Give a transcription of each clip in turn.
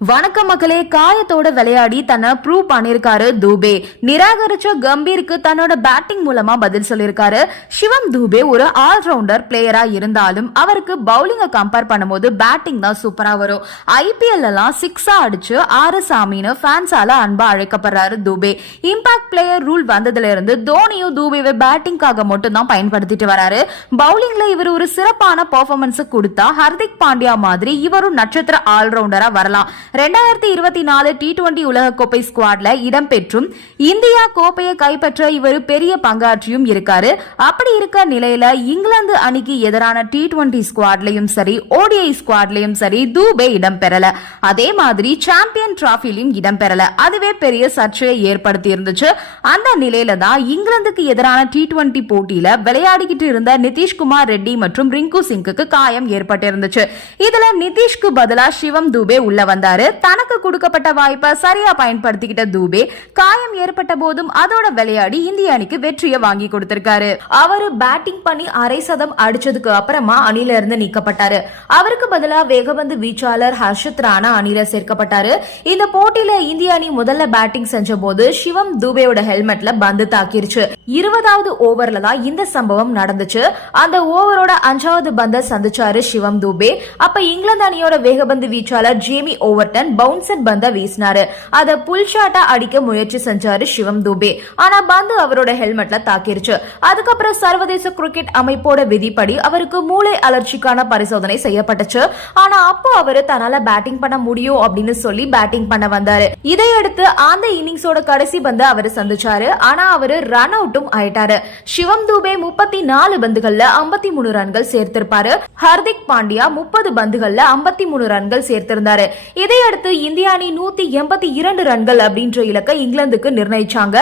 வணக்கம் மக்களே. காயத்தோட விளையாடி தன்னை ப்ரூவ் பண்ணிருக்காரு தூபே. நிராகரிச்ச கம்பீருக்கு தன்னோட பேட்டிங் மூலமா பதில் சொல்லிருக்காரு. சிவம் தூபே ஒரு ஆல்ரவுண்டர் பிளேயரா இருந்தாலும் அவருக்கு பவுலிங்க கம்பேர் பண்ணும்போது பேட்டிங் தான் சூப்பரா வரும். IPL எல்லாம் சிக்ஸா அடிச்சு ஆறு சாமின்னு ஃபேன்ஸால அன்பா அழைக்கப்படுறாரு தூபே. இம்பாக்ட் பிளேயர் ரூல் வந்ததுல இருந்து தோனியும் தூபேவை பேட்டிங்காக மட்டும் தான் பயன்படுத்திட்டு வராரு. பவுலிங்ல இவர் ஒரு சிறப்பான பெர்ஃபார்மன்ஸ் கொடுத்தா ஹர்திக் பாண்டியா மாதிரி இவரும் நட்சத்திர ஆல்ரவுண்டரா வரலாம். 2024 T20 உலகக்கோப்பை ஸ்குவாட்ல இடம்பெற்றும் இந்தியா கோப்பையை கைப்பற்ற இவர் பெரிய பங்காற்றியும் இருக்காரு. அப்படி இருக்க நிலையில இங்கிலாந்து அணிக்கு எதிரான T20 ஸ்குவாட்லயும் சரி, ODI ஸ்குவாட்லயும் சரி தூபே இடம்பெறல. அதே மாதிரி சாம்பியன் டிராபிலையும் இடம்பெறல. அதுவே பெரிய சர்ச்சையை ஏற்படுத்தி இருந்துச்சு. அந்த நிலையில தான் இங்கிலாந்துக்கு எதிரான T20 போட்டியில விளையாடிக்கிட்டு இருந்த நிதிஷ்குமார் ரெட்டி மற்றும் ரிங்கு சிங்குக்கு காயம் ஏற்பட்டிருந்துச்சு. இதுல நிதிஷ்க்கு பதிலா சிவம் தூபே உள்ள வந்தார். தனக்கு கொடுக்கப்பட்ட வாய்ப்பை சரியா பயன்படுத்திக்கிட்ட தூபே காயம் ஏற்பட்ட போதும் அதோட விளையாடி இந்திய அணிக்கு வெற்றியை வாங்கி கொடுத்திருக்காரு. அவரு பேட்டிங் பண்ணி அரை சதம் அடிச்சதுக்கு அப்புறமா அணில இருந்து நீக்கப்பட்டாரு. அவருக்கு பதிலா வேகபந்து வீச்சாளர் ஹர்ஷத் ராணா அணில சேர்க்கப்பட்டாரு. இந்த போட்டியில இந்திய அணி முதல்ல பேட்டிங் செஞ்ச போது சிவம் தூபேயோட ஹெல்மெட்ல பந்து தாக்கிருச்சு. 20வது ஓவர்ல தான் இந்த சம்பவம் நடந்துச்சு. அந்த ஓவரோட 5வது பந்தை சந்திச்சாரு சிவம் தூபே. அப்ப இங்கிலாந்து அணியோட வேகபந்து வீச்சாளர் ஜேமி ஓவர்டன் பவுன்சர் பந்த வீசினாரு. அத புல் ஷாட்டா அடிக்க முயற்சி செஞ்சாரு சிவம் தூபே. ஆனா பந்து அவரோட ஹெல்மெட்ல தாக்கிருச்சு. அதுக்கப்புறம் சர்வதேச கிரிக்கெட் அமைப்போட விதிப்படி அவருக்கு மூளை அலர்ச்சிக்கான பரிசோதனை செய்யப்பட்டுச்சு. ஆனா அப்போ அவரு தன்னால பேட்டிங் பண்ண முடியும் அப்படின்னு சொல்லி பேட்டிங் பண்ண வந்தாரு. இதையடுத்து அந்த இன்னிங்ஸோட கடைசி பந்து அவரு சந்திச்சாரு. ஆனா அவரு ரன் அவுட்டும் ஆயிட்டாரு. சிவம் தூபே 34 பந்துகள்ல 53 ரன்கள் சேர்த்திருப்பாரு. ஹர்திக் பாண்டியா 30 பந்துகள்ல 53 ரன்கள் சேர்த்திருந்தாரு. இதையடுத்து இந்திய அணி 182 ரன்கள் அப்படின்ற இலக்கை இங்கிலாந்துக்கு நிர்ணயிச்சாங்க.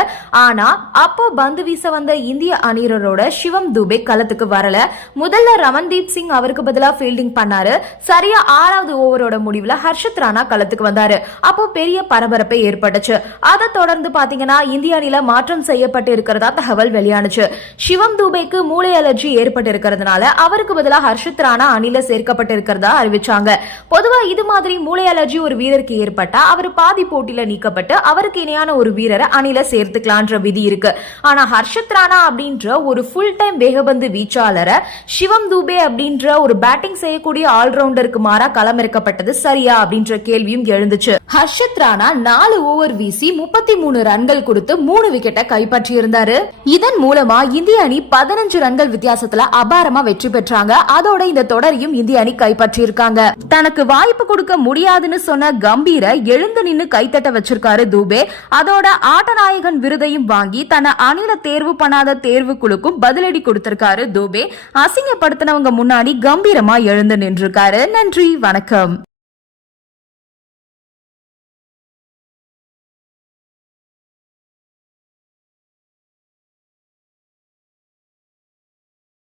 ஆனா அப்போ பந்து வீச வந்த இந்திய அணியரோட சிவம் தூபே களத்துக்கு வரல. முதல்ல ரமன்தீப் சிங் அவருக்கு பதிலா ஃபீல்டிங் பண்ணாரு. சரியா 6வது ஓவரோட முடிவுல ஹர்ஷத் ராணா களத்துக்கு வந்தாரு. அப்போ பெரிய பரபரப்பை ஏற்பட்டுச்சு. அதை தொடர்ந்து பாத்தீங்கன்னா இந்திய அணியில மாற்றம் செய்யப்பட்டு இருக்கிறதா தகவல் வெளியானுச்சு. சிவம் தூபேக்கு மூளை அலர்ஜி ஏற்பட்டு இருக்கிறதுனால அவருக்கு பதிலா ஹர்ஷத் ராணா அணில சேர்க்கப்பட்டு இருக்கிறதா அறிவிச்சாங்க. பொதுவா இது மாதிரி மூளை அலர்ஜி ஒரு வீரருக்கு ஏற்பட்டா அவர் பாதி போட்டியில நீக்கப்பட்டு அவருக்கு இணையான ஒரு வீரரை அணில சேர்த்துக்கலான்ற விதி இருக்கு. ஆனா ஹர்ஷத் ராணா அப்படின்ற ஒரு ஃபுல் டைம் வேகபந்து வீச்சாளரை சிவம் தூபே அப்படின்ற ஒரு பேட்டிங் செய்யக்கூடிய ஆல்ரவுண்டருக்கு மாறா களமிறக்கப்பட்டது சரியா அப்படின்ற கேள்வியும் எழுந்துச்சு. ஹர்ஷத் ராணா 4 ஓவர் வீசி 33 ரன்கள் கொடுத்து 3 விக்கெட்டை கைப்பற்றியிருந்தாரு. இதன் மூலமா இந்திய அணி 15 ரன்கள் வித்தியாசத்துல அபாரமா வெற்றி பெற்றாங்க. அதோட இந்த தொடரையும் இந்திய அணி கைப்பற்றியிருக்காங்க. தனக்கு வாய்ப்பு கொடுக்க முடியாதுன்னு சொன்ன கம்பீர எழுந்து நின்னு கைத்தட்ட வச்சிருக்காரு தூபே. அதோட ஆட்டநாயகன் விருதையும் வாங்கி தன்னை அணில தேர்வு பண்ணாத தேர்வுக்குழுக்கும் பதிலடி கொடுத்திருக்காரு தூபே. அசிங்கப்படுத்தினவங்க முன்னாடி கம்பீரமா எழுந்து நின்றிருக்காரு. நன்றி, வணக்கம்.